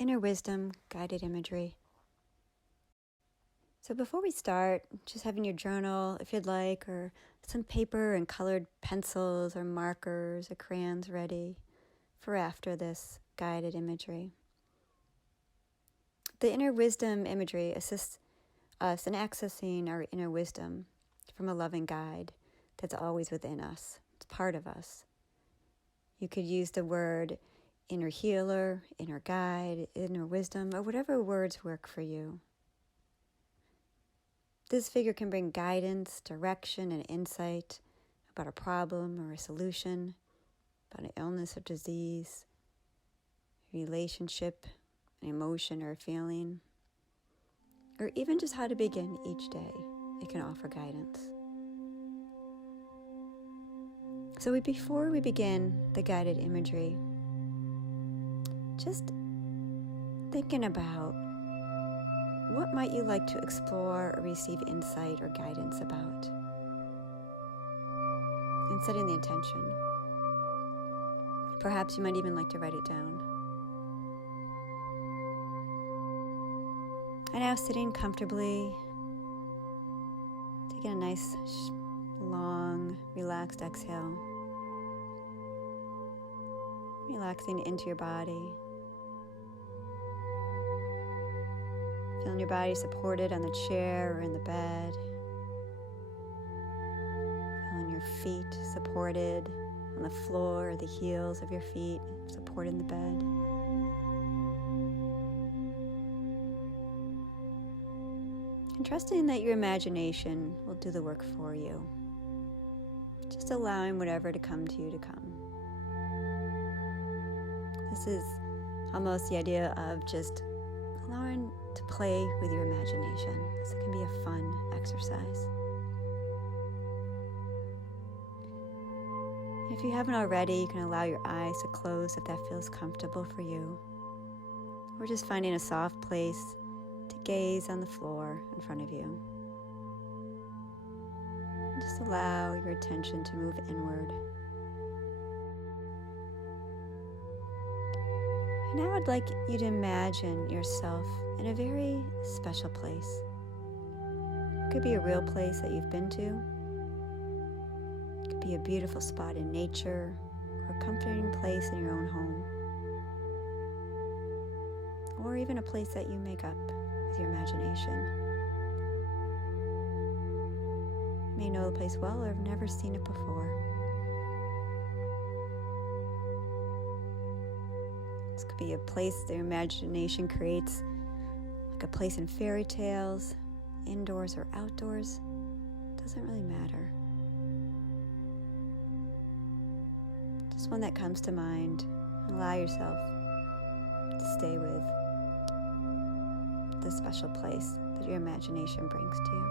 Inner Wisdom Guided Imagery. So before we start, just having your journal, if you'd like, or some paper and colored pencils or markers or crayons ready for after this guided imagery. The Inner Wisdom imagery assists us in accessing our inner wisdom from a loving guide that's always within us. It's part of us. You could use the word inner healer, inner guide, inner wisdom, or whatever words work for you. This figure can bring guidance, direction, and insight about a problem or a solution, about an illness or disease, a relationship, an emotion or a feeling, or even just how to begin each day. It can offer guidance. So before we begin the guided imagery, just thinking about what might you like to explore or receive insight or guidance about, and setting the intention. Perhaps you might even like to write it down. And now sitting comfortably, taking a nice, long, relaxed exhale. Relaxing into your body. Feeling your body supported on the chair or in the bed. Feeling your feet supported on the floor or the heels of your feet supported in the bed. And trusting that your imagination will do the work for you. Just allowing whatever to come to you to come. This is almost the idea of just allowing to play with your imagination. This can be a fun exercise. If you haven't already, you can allow your eyes to close if that feels comfortable for you. Or just finding a soft place to gaze on the floor in front of you. And just allow your attention to move inward. And now I'd like you to imagine yourself in a very special place. It could be a real place that you've been to. It could be a beautiful spot in nature or a comforting place in your own home. Or even a place that you make up with your imagination. You may know the place well or have never seen it before. This could be a place that your imagination creates, like a place in fairy tales, indoors or outdoors. It doesn't really matter. Just one that comes to mind. Allow yourself to stay with the special place that your imagination brings to you.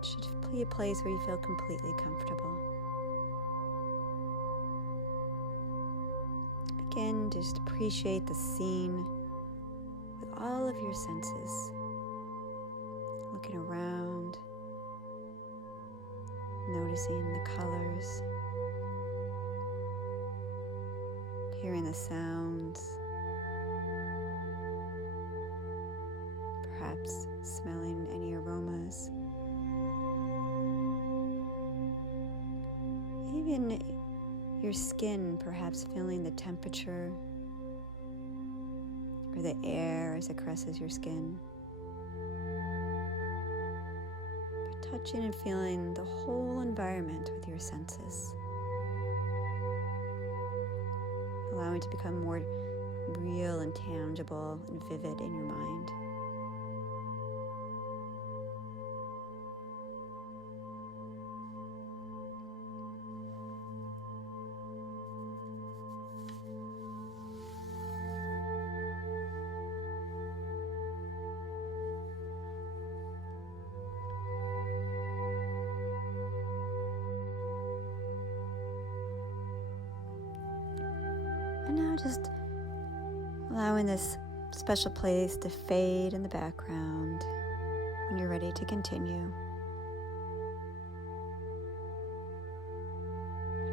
It should be a place where you feel completely comfortable. Again, just appreciate the scene with all of your senses. Looking around, noticing the colors, hearing the sounds, perhaps smelling any aromas. Even your skin, perhaps feeling the temperature or the air as it caresses your skin. You're touching and feeling the whole environment with your senses, allowing it to become more real and tangible and vivid in your mind. And now just allowing this special place to fade in the background when you're ready to continue.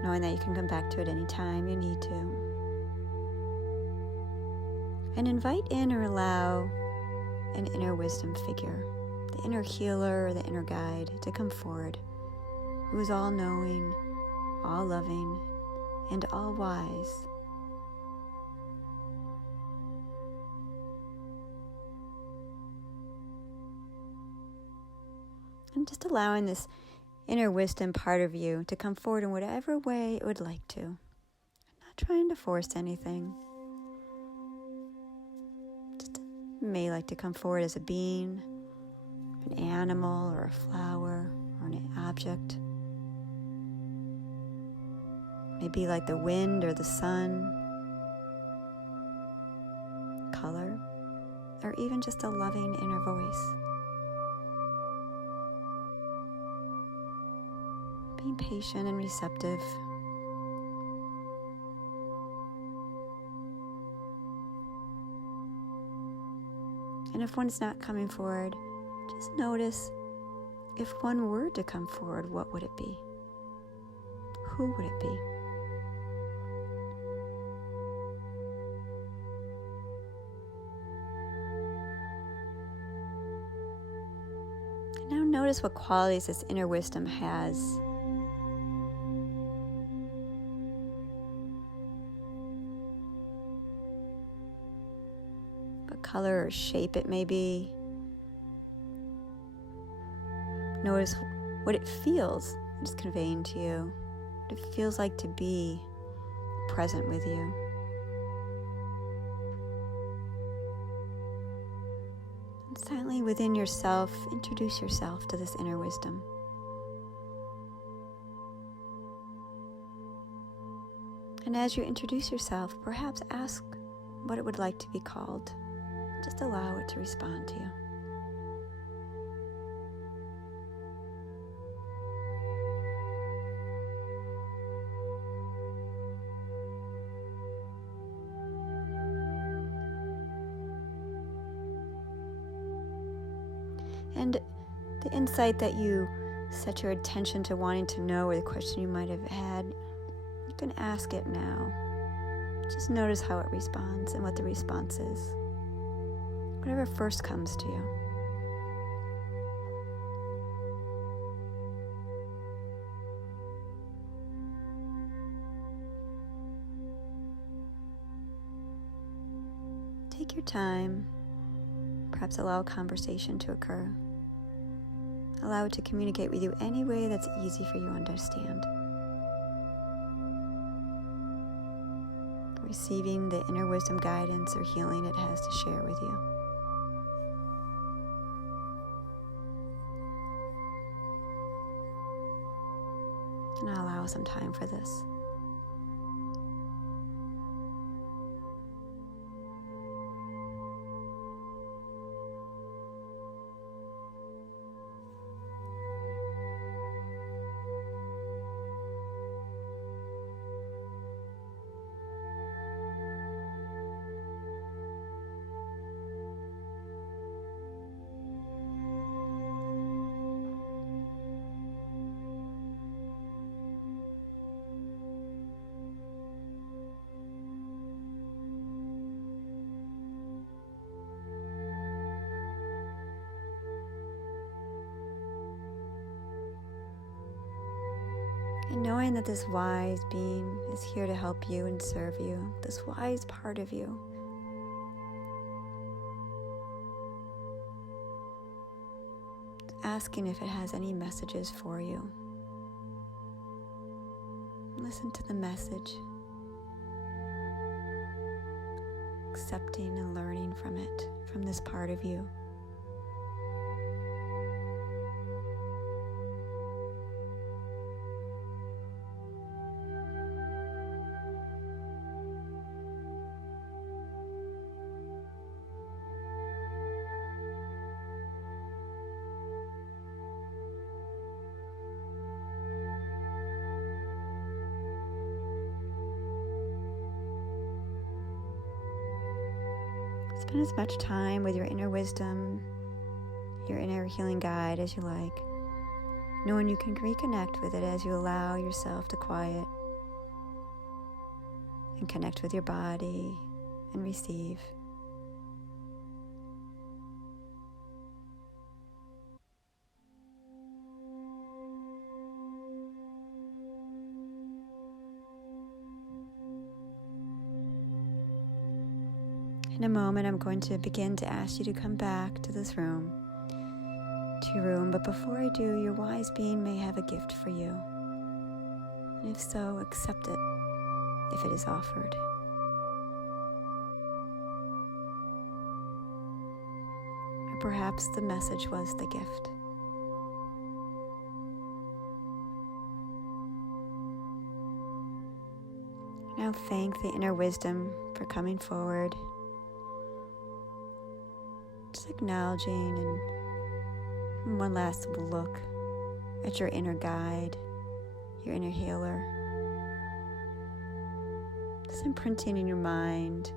knowing that you can come back to it anytime you need to. And invite in or allow an inner wisdom figure, the inner healer or the inner guide, to come forward, who is all-knowing, all-loving, and all-wise. And just allowing this inner wisdom part of you to come forward in whatever way it would like to. Not trying to force anything. Just may like to come forward as a being, an animal, or a flower, or an object. Maybe like the wind or the sun, color, or even just a loving inner voice. Being patient and receptive. And if one's not coming forward, just notice, if one were to come forward, what would it be? Who would it be? And now notice what qualities this inner wisdom has. Color or shape it may be. Notice what it feels, it's conveying to you, what it feels like to be present with you. And silently within yourself, introduce yourself to this inner wisdom. And as you introduce yourself, perhaps ask what it would like to be called. Just allow it to respond to you. And the insight that you set your attention to wanting to know, or the question you might have had, you can ask it now. Just notice how it responds and what the response is. Whatever first comes to you. Take your time. Perhaps allow a conversation to occur. Allow it to communicate with you any way that's easy for you to understand. Receiving the inner wisdom guidance or healing it has to share with you. And I'll allow some time for this. And knowing that this wise being is here to help you and serve you, this wise part of you. Asking if it has any messages for you. Listen to the message. Accepting and learning from it, from this part of you. Spend as much time with your inner wisdom, your inner healing guide as you like, knowing you can reconnect with it as you allow yourself to quiet and connect with your body and receive. In a moment, I'm going to begin to ask you to come back to this room, to your room, but before I do, your wise being may have a gift for you. And if so, accept it if it is offered. Or perhaps the message was the gift. Now thank the inner wisdom for coming forward. Just acknowledging and one last look at your inner guide, your inner healer. Just imprinting in your mind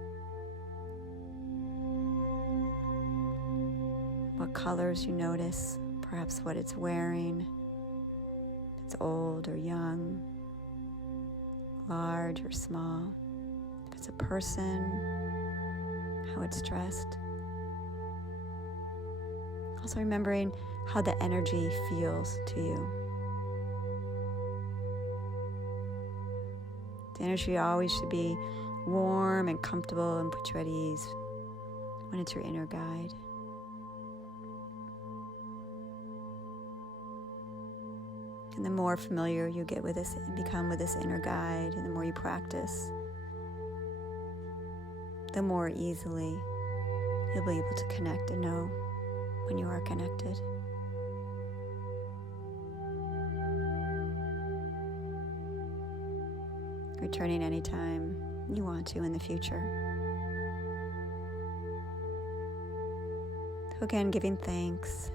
what colors you notice, perhaps what it's wearing, if it's old or young, large or small, if it's a person, how it's dressed. Also remembering how the energy feels to you. The energy always should be warm and comfortable and put you at ease when it's your inner guide. And the more familiar you get with this and become with this inner guide, and the more you practice, the more easily you'll be able to connect and know when you are connected. Returning anytime you want to in the future. So again, giving thanks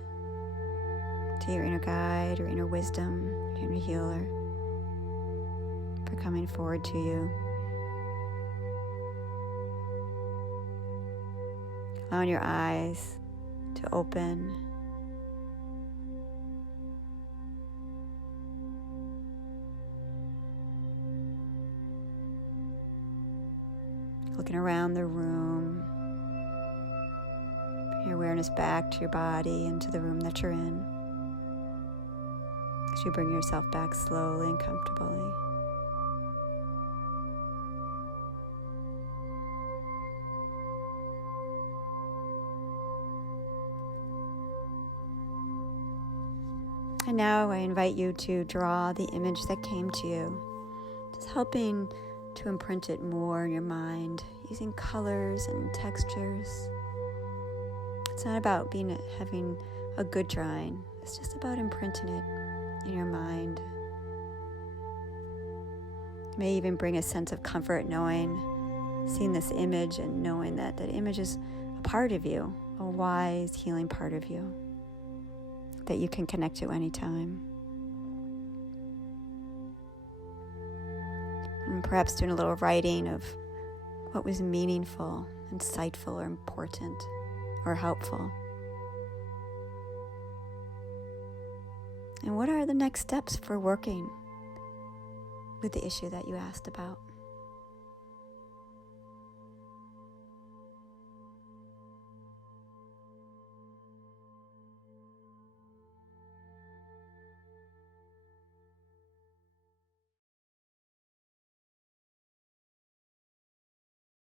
to your inner guide or inner wisdom, your inner healer, for coming forward to you. Allowing your eyes to open. Looking around the room. Bring your awareness back to your body and to the room that you're in. As you bring yourself back slowly and comfortably. And now I invite you to draw the image that came to you, just helping to imprint it more in your mind, using colors and textures. It's not about having a good drawing. It's just about imprinting it in your mind. It may even bring a sense of comfort seeing this image and knowing that that image is a part of you, a wise, healing part of you that you can connect to anytime. And perhaps doing a little writing of what was meaningful, insightful, or important, or helpful. And what are the next steps for working with the issue that you asked about?